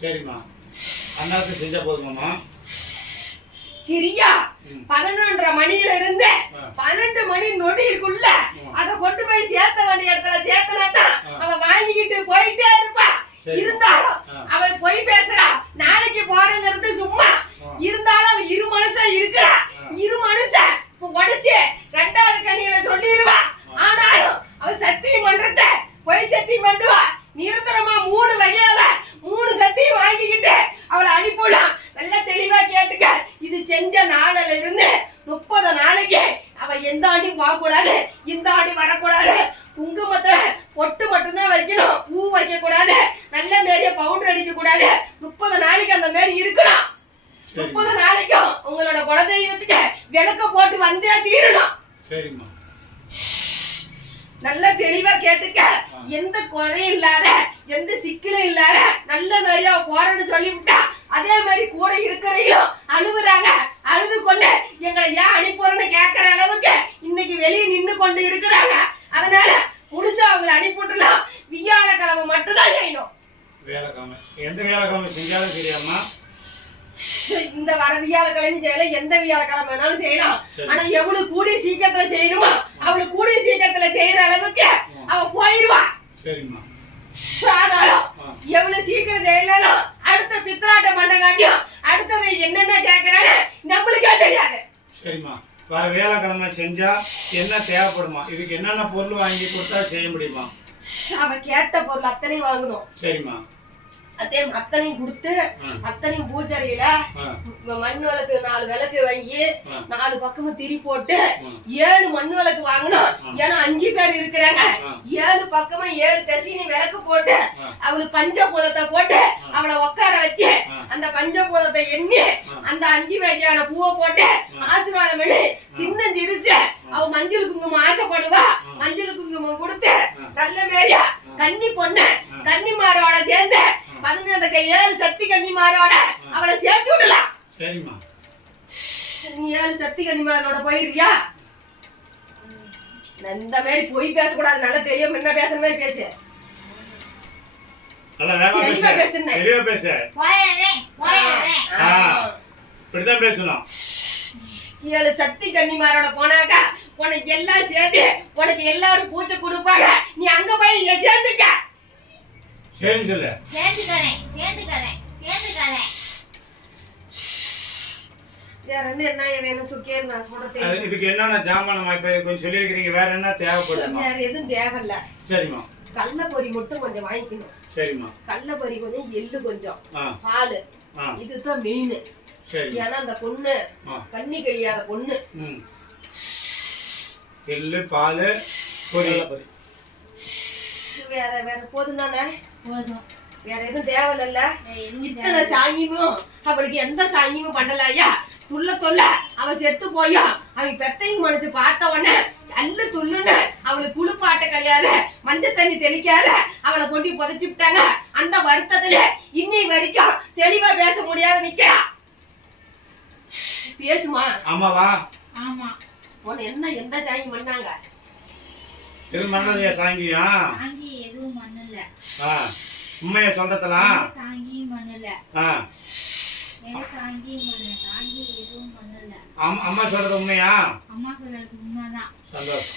சரிம்மா அண்ணாவுக்கு செஞ்சா போதுமாம்மா சரியா. பதினொன்றரை மணியில இருந்து. பன்னெண்டு மணி நொடிக்குள்ள. அத கொண்டு போய் சேர்த்த வேண்டிய இடத்துல சேர்த்தனாதான் ஆ. அவ வாங்கிக்கிட்டு போயிட்டே இருப்பா. இருந்தாலும். அவள் பொய் பேசுறா விளக்க போட்டு வந்தே தீரணும். சரிம்மா. நல்ல தெளிவா கேட்டுக்க. எந்த குறையும் இல்லாத எந்த சிக்கலும் இல்லாத நல்ல மாதிரியா போறேன்னு சொல்லிவிட்டா அதே மாதிரி கூட இருக்கிறையும் அழுகுறாங்க. அழுது கொண்டு எங்களை ஏன் அனுப்புறேன்னு கேட்கற அளவுக்கு இன்னைக்கு வெளியே நின்னு கொண்டு இருக்கிறாங்க. அதனால முடிச்சு அவங்களை அனுப்பிவிட்டுலாம் வியாழக்கிழமை மட்டும்தான் செய்யணும். வேலைக்காம எந்த வேலைக்காம செஞ்சாலும் சரியாம்மா இந்த வர வியாழக்கிழமை செய்யலாம் எந்த வியாழக்கிழமை வேணாலும் செய்யலாம். ஆனா எவ்வளவு கூடிய சீக்கிரத்துல செய்யணுமோ? அவளுக்கு கூடிய சீக்கிரத்துல செய்யற அளவுக்கு அவ போயிருவா. ஆனாலும். எவ்வளவு சீக்கிரம் செய்யலாம் அடுத்த பித்தலாட்ட மண்டங்காட்டியும் அடுத்தது என்னென்ன கேக்குறான்னு நம்மளுக்கே தெரியாது. சரிம்மா. வர வேலைக்கிழமை செஞ்சா என்ன தேவைப்படுமா? இதுக்கு என்னென்ன பொருள் வாங்கி கொடுத்தா செய்ய முடியுமா? அவ கேட்ட பொருள் அத்தனையும் வாங்கணும். சரிம்மா. அதே அத்தனையும் கொடுத்து. அத்தனையும் பூஜையில ஆ மண் விளக்கு நாலு விளக்கு வாங்கி. நாலு பக்கமும் திரி போட்டு. ஏழு மண் விளக்கு வாங்கணும் ஆ. ஏன்னா அஞ்சு பேர் இருக்கிறாங்க. ஏழு பக்கமும் ஏழு தசைனி விளக்கு போட்டு. அவளுக்கு பஞ்சபூதத்தை போட்டு. அவளை உட்கார வச்சு. அந்த பஞ்சபூதத்தை எண்ணி. அந்த அஞ்சு வகையான பூவை போட்டு ஆசீர்வாதம் பண்ணி சின்ன சிரிச்சு அவ மஞ்சள் குங்குமம் ஆசைப்படுவா. மஞ்சள் குங்குமம் கொடுத்து. நல்ல மேரியா கன்னி பொண்ணு. கன்னிமாரோட சேர்ந்து பதினெண்டு கை ஏழு சக்தி கன்னிமாரோட அவளை சேர்த்து விடலாம். சரிம்மா. நீ ஏழு சக்தி கன்னிமாரோட போயிருக்கியா? இந்த மாதிரி பொய் பேசக்கூடாது. நல்லா தெரியும் என்ன பேசுற மாதிரி பேசு. ஏழு சக்தி கன்னிமாரோட போனாக்கா உனக்கு எல்லாம் சேர்த்து உனக்கு எல்லாரும் பூஜை கொடுப்பாங்க. நீ அங்க போய் இங்க சேர்ந்துக்க. சரின்னு சொல்லு சேர்ந்துக்கிறேன் சேர்ந்துக்கிறேன் சேர்ந்துக்கிறேன். வேற என்ன என்ன வேணும் சுக்கே நான் சொல்ற அது தெரியும் இதுக்கு என்னென்ன ஜாமானமா இப்ப கொஞ்சம் சொல்லியிருக்கிறீங்க? வேற என்ன தேவைப்படுமா வேற எதுவும் தேவையில்ல. சரிம்மா. கடல பொரி மட்டும் கொஞ்சம் வாங்கிக்கணும். சரிம்மா. கடல பொரி கொஞ்சம் எள்ளு கொஞ்சம் ஆ. பால். ஆ. இதுதான் மெயின் சரி. ஏன்னா அந்த பொண்ணு ஆ. கண்ணி கழியாத பொண்ணு. ம். எள்ளு பால் பொரி. வேற வேற போதும் தானே? போதும். வேற எதுவும் தேவையில்ல. இத்தனை சாங்கியமும் அவளுக்கு எந்த சாங்கியமும் பண்ணல ஐயா. துள்ள தொல்ல அவ செத்து போயா. அவன் பெத்தையும் மனசு பார்த்த உடனே அல்லு துள்ளுன்னு அவளுக்கு குளிப்பாட்ட கிடையாது. மஞ்சள் தண்ணி தெளிக்காத. அவளை கொண்டு புதைச்சு விட்டாங்க. அந்த வருத்தத்துல இன்னை வரைக்கும் தெளிவா பேச முடியாத நிக்கிறா. பேசுமா? ஆமாவா? ஆமா. உன்னை என்ன எந்த சாங்கி பண்ணாங்க? இது மன்னதையா சாங்கியம் சாங்கி எதுவும் பண்ணல ஆ உண்மையை சொல்றதெல்லாம்? எந்த சாங்கியும் பண்ணல ஆ. சாங்கி எதுவும் பண்ணல அம்- அம்மா சொல்றது உண்மையா? அம்மா சொல்றது உண்மைதான். சந்தோஷம்.